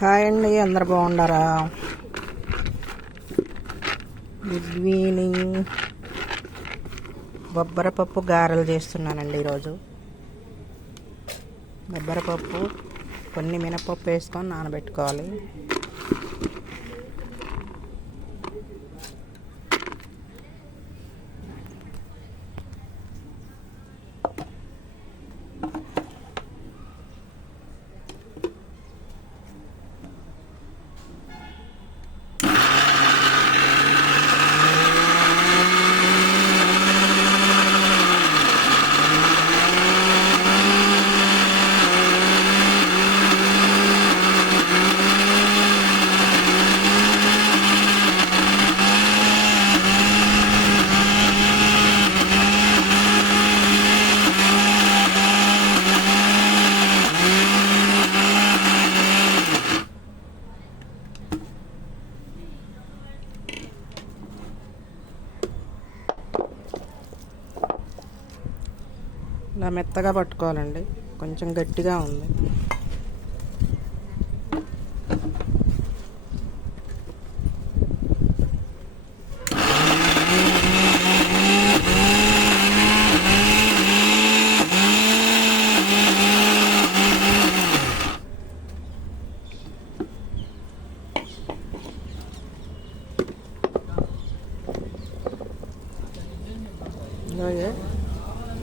Hi అండి, అందరు బాగున్నారా? Good evening. బొబ్బరపప్పు గారెలు చేస్తున్నానండి ఈరోజు. బొబ్బరపప్పు కొన్ని మినపప్పు వేసుకొని నానబెట్టుకోవాలి. ఇలా మెత్తగా పట్టుకోవాలండి, కొంచెం గట్టిగా ఉంది.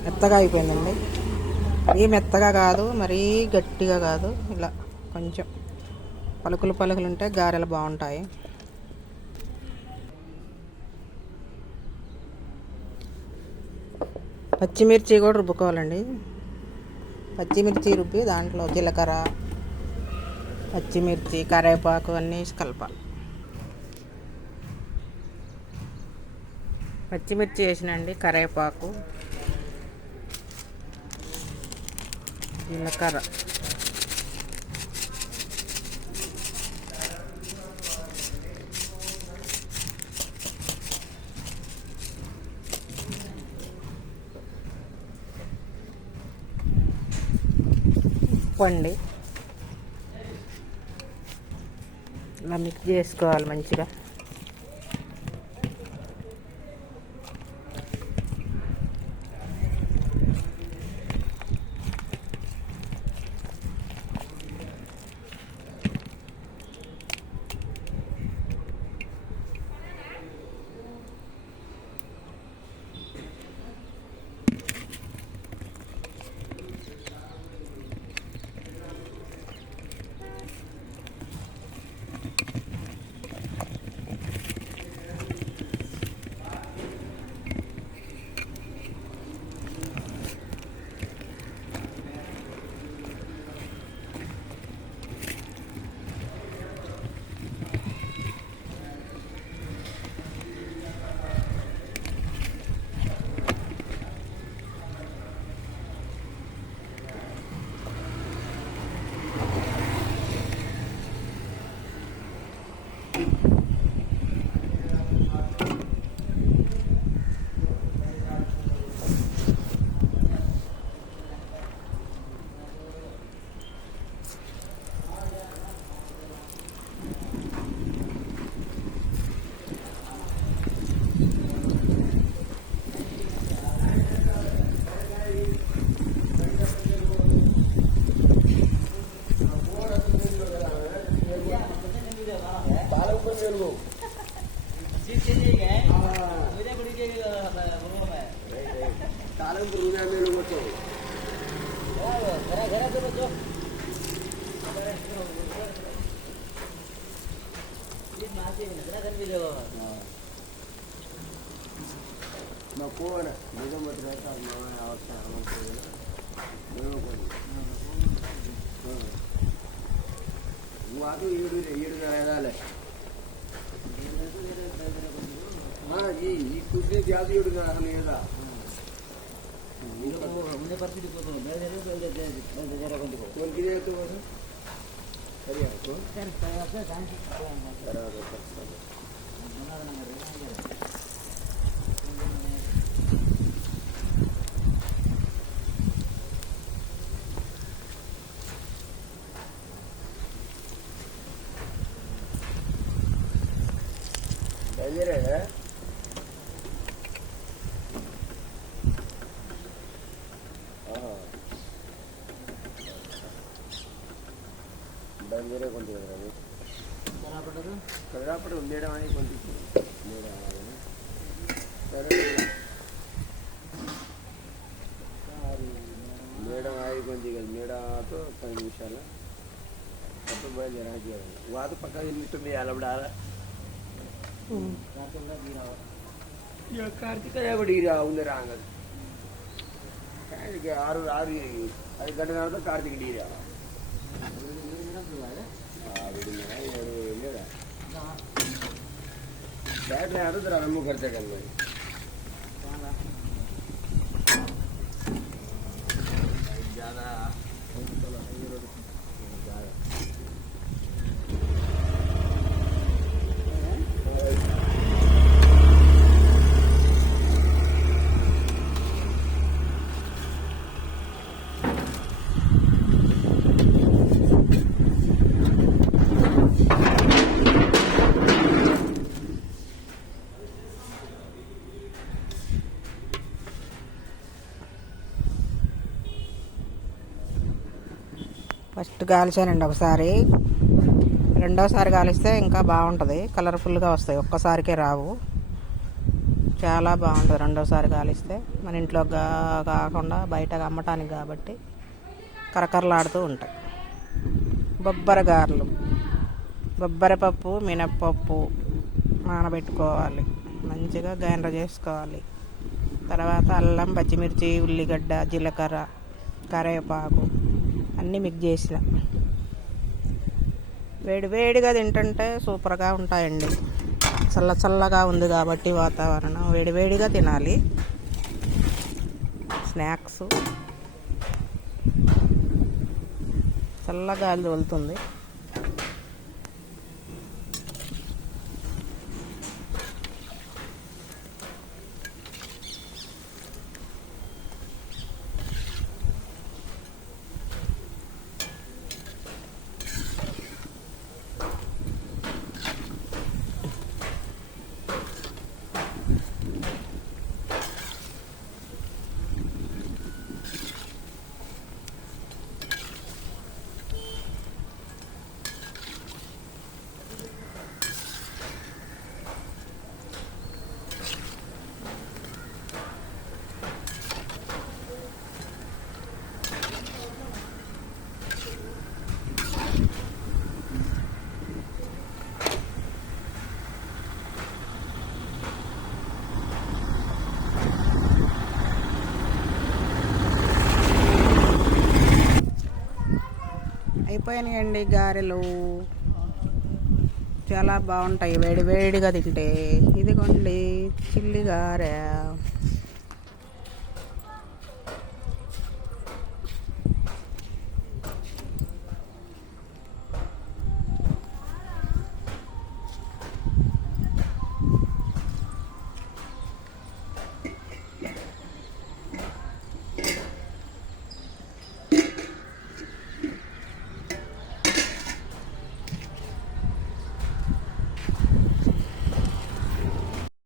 మెత్తగా అయిపోయిందండి. మరీ మెత్తగా కాదు, మరీ గట్టిగా కాదు, ఇలా కొంచెం పలుకులు పలుకులు ఉంటే గారెలు బాగుంటాయి. పచ్చిమిర్చి కూడా రుబ్బుకోవాలండి. పచ్చిమిర్చి రుబ్బి దాంట్లో జీలకర్ర, పచ్చిమిర్చి, కరివేపాకు అన్నీ వేసి కలపాలి. పచ్చిమిర్చి వేసినండి, కరివేపాకు, జీలకర్ర, ఉప్పు అండి. ఇలా మిక్స్ చేసుకోవాలి మంచిగా. ಬೇರೆ ಕೊಂತಿರೋದು ಕಡಾಪಟ್ಟು ಒಂದೇಡ ಮಾಡಿ ಕೊಂತಿತ್ತು మేడం ఆగి కొంచెం కదా మేడతో 10 నిమిషాలు అప్పుడు బయలుదేరాలి వాత పక్క తింటుంది అలబడాల కార్తీక ఉంది రాంగదు 6 గంటల తర్వాత కార్తీక డీ రావాలి बैठ रहे हैं तो आरम्भ करते कर लो ज़्यादा ఫస్ట్ కాల్చానండి ఒకసారి, రెండోసారి కాలిస్తే ఇంకా బాగుంటుంది, కలర్ఫుల్గా వస్తాయి, ఒక్కసారికే రావు. చాలా బాగుంటుంది రెండోసారి కాలిస్తే, మన ఇంట్లో కాకుండా బయట అమ్మటానికి కాబట్టి కరకరలాడుతూ ఉంటాయి. బొబ్బర గారెలు, బొబ్బర పప్పు మినప్పప్పు నానబెట్టుకోవాలి, మంచిగా గ్రైండర్ చేసుకోవాలి. తర్వాత అల్లం, పచ్చిమిర్చి, ఉల్లిగడ్డ, జీలకర్ర, కరివేపాకు అన్నీ మిక్స్ చేసిన వేడివేడిగా తింటుంటే సూపర్గా ఉంటాయండి. చల్లగా ఉంది కాబట్టి వాతావరణం వేడివేడిగా తినాలి. స్నాక్స్ చల్లగా వెళ్తుంది. అయిపోయాయండి గారెలు, చాలా బాగుంటాయి వేడివేడిగా తింటే. ఇదిగోండి చిల్లి గారె.